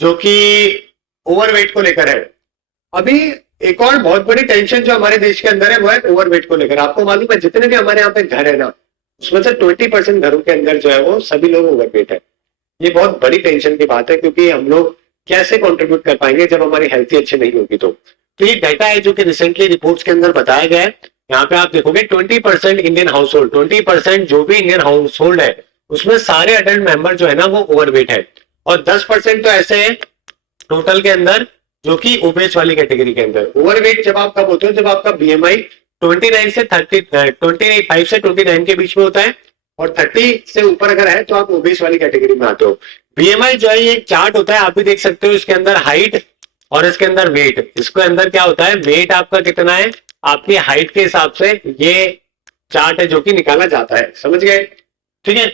जो कि ओवरवेट को लेकर है। अभी एक और बहुत बड़ी टेंशन जो हमारे देश के अंदर है वो है ओवरवेट को लेकर। आपको मालूम है जितने भी हमारे यहाँ पे घर है ना, उसमें से 20% घरों के अंदर जो है वो सभी लोग ओवरवेट है। ये बहुत बड़ी टेंशन की बात है, क्योंकि हम लोग कैसे कंट्रीब्यूट कर पाएंगे जब हमारी हेल्थ ही अच्छी नहीं होगी। तो ये डाटा है जो कि रिसेंटली रिपोर्ट्स के अंदर बताया गया है। यहाँ पे आप देखोगे 20% इंडियन हाउस होल्ड, 20% जो भी इंडियन हाउस होल्ड है उसमें सारे अडल्ट मेंबर जो है ना वो ओवरवेट है, और 10% तो ऐसे है टोटल के अंदर जो कि ओबेस वाली कैटेगरी के अंदर। ओवरवेट जब आप कब होते हो, जब आपका बीएमआई 29 से 30, 25 से 29 के बीच में होता है, और 30 से ऊपर अगर है तो आप ओबेस वाली कैटेगरी में आते हो। बीएमआई जो है ये एक चार्ट होता है, आप भी देख सकते हो, इसके अंदर हाइट और इसके अंदर वेट। इसके अंदर क्या होता है, वेट आपका कितना है आपकी हाइट के हिसाब से ये चार्ट है जो कि निकाला जाता है, समझ गए? ठीक है।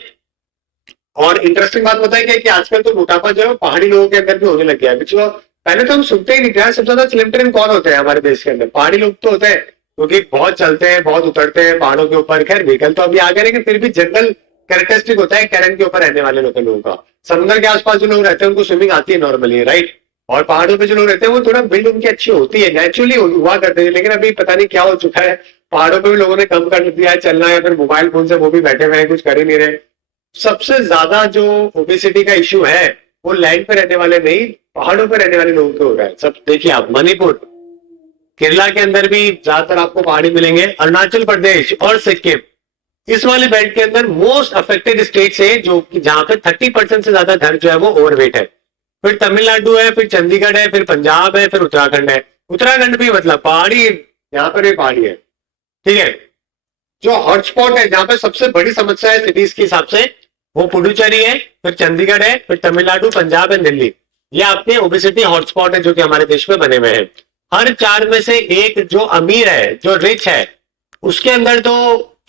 और इंटरेस्टिंग बात पता है कि आजकल तो मोटापा जो है पहाड़ी लोगों के अंदर भी होने लग गया है। पिछले पहले तो हम सुनते ही नहीं थे सबसे ज्यादा स्लिम ट्रिम कौन होते हैं हमारे देश के अंदर, पहाड़ी लोग तो होते हैं, क्योंकि बहुत चलते हैं, बहुत उतरते हैं पहाड़ों के ऊपर। खैर व्हीकल तो अभी आ गए, लेकिन फिर भी जनरल कैरेक्टरिस्टिक होता है कैरन के ऊपर रहने वाले लोगों का। समुद्र के आसपास जो लोग रहते हैं उनको स्विमिंग आती है नॉर्मली, राइट। और पहाड़ों पे जो लोग रहते हैं वो थोड़ा बिल्ड उनकी अच्छी होती है, नेचुरली हुआ करते हैं। लेकिन अभी पता नहीं क्या हो चुका है, पहाड़ों पे भी लोगों ने कम कर दिया है चलना, या फिर मोबाइल फोन से वो भी बैठे हुए हैं, कुछ कर ही नहीं रहे। सबसे ज्यादा जो ओबेसिटी का इश्यू है वो लैंड पे रहने वाले नहीं, पहाड़ों पे रहने वाले लोगों को हो रहा है। सब देखिए आप, मणिपुर, केरला के अंदर भी ज्यादातर आपको पहाड़ी मिलेंगे, अरुणाचल प्रदेश और सिक्किम, इस वाले बेल्ट के अंदर मोस्ट अफेक्टेड स्टेट है, जो जहां पे 30% से ज्यादा घर जो है वो ओवरवेट है। फिर तमिलनाडु है, फिर चंडीगढ़ है, फिर पंजाब है, फिर उत्तराखंड है। उत्तराखंड भी मतलब पहाड़ी, यहाँ पर भी पहाड़ी है, ठीक है। जो हॉटस्पॉट है जहां पे सबसे बड़ी समस्या है सिटीज के हिसाब से, वो पुडुचेरी है, फिर चंडीगढ़ है, फिर तमिलनाडु, पंजाब एंड दिल्ली। ये आपके ओबेसिटी हॉटस्पॉट है जो कि हमारे देश में बने हुए हैं। हर 4 में से एक जो अमीर है, जो रिच है, उसके अंदर तो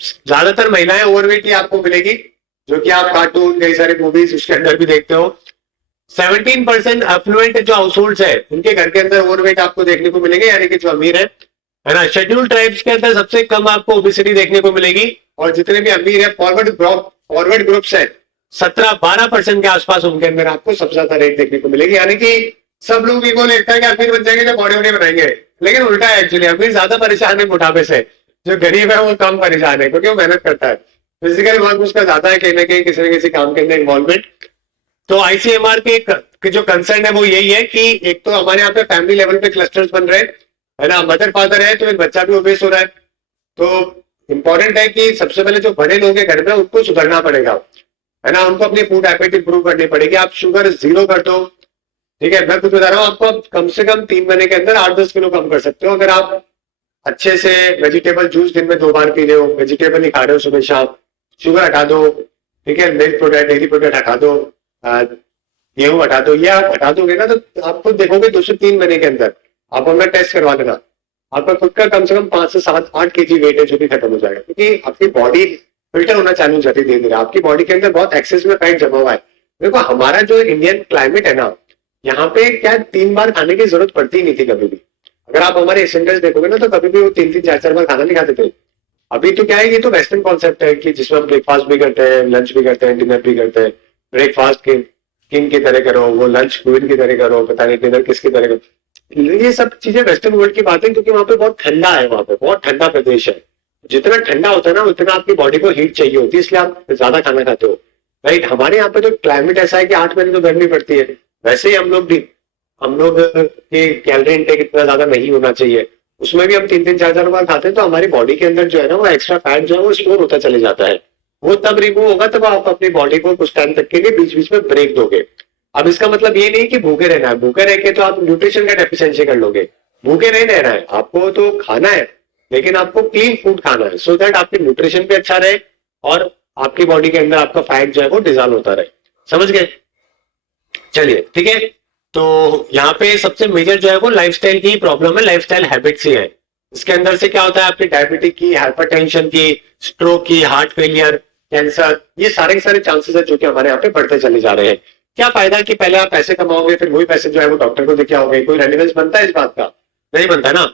ज्यादातर महिलाएं ओवरवेट ही आपको मिलेगी, जो कि आप कार्टून, कई सारे मूवीज उसके अंदर भी देखते हो। 17% अफ्लुएंट जो हाउस होल्ड है उनके घर के अंदर ओवरवेट आपको देखने को मिलेंगे, यानी कि जो अमीर है ना। शेड्यूल ट्राइब्स के अंदर सबसे कम आपको ओबेसिटी देखने को मिलेगी, और जितने भी अमीर है फॉरवर्ड ग्रुप्स है 17-12% के आसपास उनके अंदर आपको सबसे ज्यादा रेट देखने को मिलेगी। यानी कि सब लोग इनको लगता है कि अमीर बन जाएंगे जब बॉडी वॉडी बनाएंगे, लेकिन उल्टा है एक्चुअली। अमीर ज्यादा परेशान है मोटापे से, जो गरीब है वो कम परेशान है, क्योंकि वो मेहनत करता है, फिजिकल वर्क उसका ज्यादा है, कहीं ना कहीं किसी न किसी काम के अंदर इन्वॉल्वमेंट। तो आईसीएमआर के जो कंसर्न है वो यही है कि एक तो हमारे यहाँ पे फैमिली लेवल पे क्लस्टर्स बन रहे हैं, है ना, मदर फादर है तो एक बच्चा भी ओबेस हो रहा है। तो इंपॉर्टेंट है कि सबसे पहले जो बड़े लोग हैं घर में उनको सुधरना पड़ेगा, है ना, उनको अपनी फूड हैबिट इंप्रूव करनी पड़ेगी। आप शुगर 0 कर दो, ठीक है। मैं कुछ बता रहा हूँ आपको, आप कम से कम 3 महीने के अंदर 8-10 किलो कम कर सकते हो, अगर आप अच्छे से वेजिटेबल जूस दिन में 2 बार पी रहे हो, वेजिटेबल ही खा रहे हो सुबह शाम, शुगर हटा दो, ठीक है, मिल्क प्रोडक्ट, डेयरी प्रोडक्ट हटा दो, गेहूं हटा दो, ये आप हटा दोगे ना तो आप खुद देखोगे 2 से 3 महीने के अंदर, आप अपना टेस्ट करवा देना, आपका खुद का कम से कम 5 से 7-8 केजी वेट है जो कि खत्म हो जाएगा, क्योंकि आपकी बॉडी फिल्टर होना चालू हो जाती है धीरे धीरे। आपकी बॉडी के अंदर बहुत एक्सेस में फैट जमा हुआ है। देखो हमारा जो इंडियन क्लाइमेट है ना, यहाँ पे क्या 3 बार खाने की जरूरत पड़ती ही नहीं थी कभी भी। अगर आप हमारे एसेंडर्स देखोगे ना तो कभी भी वो 3-3, 4-4 बार खाना नहीं खाते थे। अभी तो क्या है, ये तो वेस्टर्न कॉन्सेप्ट है कि जिसमें हम ब्रेकफास्ट भी करते हैं, लंच भी करते हैं, डिनर भी करते हैं। ब्रेकफास्ट किंग की तरह करो, वो लंच क्वीन की तरह करो, पता नहीं डिनर किसकी तरह करो। ये सब चीजें वेस्टर्न वर्ल्ड की बात है, क्योंकि वहां पे बहुत ठंडा है, वहां पे बहुत ठंडा प्रदेश है। जितना ठंडा होता है ना उतना आपकी बॉडी को हीट चाहिए होती है, इसलिए आप ज्यादा खाना खाते हो, राइट। हमारे यहाँ पे तो क्लाइमेट ऐसा है कि 8 महीने तो गर्मी पड़ती है। वैसे ही हम लोग के कैलोरी इनटेक इतना ज्यादा नहीं होना चाहिए, उसमें भी हम 3-3, 4-4 बार खाते हैं, तो हमारी बॉडी के अंदर जो है ना वो एक्स्ट्रा फैट जो है वो स्टोर होता चले जाता है। वो तब रिमूव होगा तब आप अपनी बॉडी को कुछ टाइम तक के लिए बीच बीच में ब्रेक दोगे। अब इसका मतलब ये नहीं कि भूखे रहना है, भूखे रह के तो आप न्यूट्रिशन का डेफिशिएंसी कर लोगे। भूखे नहीं रहना है, आपको तो खाना है, लेकिन आपको क्लीन फूड खाना है, सो दैट आपकी न्यूट्रिशन भी अच्छा रहे और आपकी बॉडी के अंदर आपका फैट जो है वो डिजॉल्व होता रहे। समझ गए? चलिए ठीक है। तो यहाँ पे सबसे मेजर जो है वो लाइफस्टाइल की प्रॉब्लम है, लाइफस्टाइल हैबिट्स ही है। इसके अंदर से क्या होता है, आपकी डायबिटीज की, हाइपरटेंशन की, स्ट्रोक की, हार्ट फेलियर, कैंसर, ये सारे के सारे चांसेस है जो कि हमारे यहाँ पे बढ़ते चले जा रहे हैं। क्या फायदा कि पहले आप पैसे कमाओगे, फिर वही पैसे जो है वो डॉक्टर को देके आओगे, कोई रेलिवेंस बनता है इस बात का? नहीं बनता ना।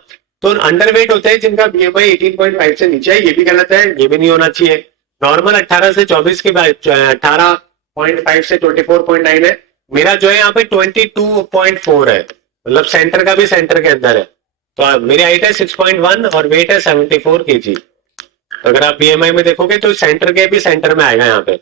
तो अंडरवेट होते हैं जिनका बीएमआई 18.5 से नीचे है, ये भी गलत है, ये भी नहीं होना चाहिए। नॉर्मल 18 से 24 के बाद 18.5 से 24.9 है, मेरा जो है यहाँ पे 22.4 है, मतलब सेंटर का भी सेंटर के अंदर है। तो मेरी हाइट है 6.1 और वेट है 74 kg। तो अगर आप बीएमआई में देखोगे तो सेंटर के भी सेंटर में आएगा यहाँ पे।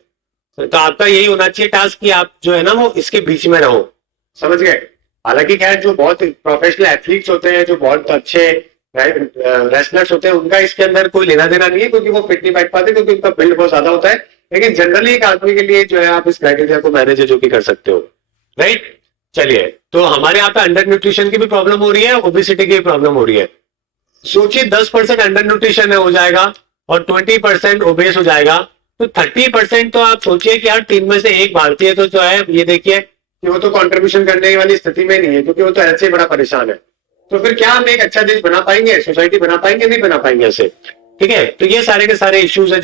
तो आपका यही होना चाहिए टास्क कि आप जो है ना वो इसके बीच में रहो, समझ गए। हालांकि खैर जो बहुत प्रोफेशनल एथलीट्स होते हैं, जो बहुत अच्छे रेसलर्स होते हैं, उनका इसके अंदर कोई लेना देना नहीं है, क्योंकि वो फिट नहीं बैठ पाते, क्योंकि उनका बिल्ड बहुत ज्यादा होता है। लेकिन जनरली एक आदमी के लिए जो है आप इस क्राइटेरिया को मैनेज जो कि कर सकते हो, राइट। चलिए, तो हमारे यहाँ पे अंडर न्यूट्रिशन की भी प्रॉब्लम हो रही है, ओबेसिटी की भी प्रॉब्लम हो रही है। सोचिए 10% अंडर न्यूट्रिशन हो जाएगा और 20% ओबेस हो जाएगा, तो 30% तो आप सोचिए कि यार 3 में से एक भारतीय तो जो है, ये देखिए कि वो तो कंट्रीब्यूशन करने वाली स्थिति में नहीं है, क्योंकि वो तो ऐसे ही बड़ा परेशान है। तो फिर क्या हम एक अच्छा देश बना पाएंगे, सोसाइटी बना पाएंगे, नहीं बना पाएंगे ऐसे, ठीक है। तो ये सारे के सारे इश्यूज है।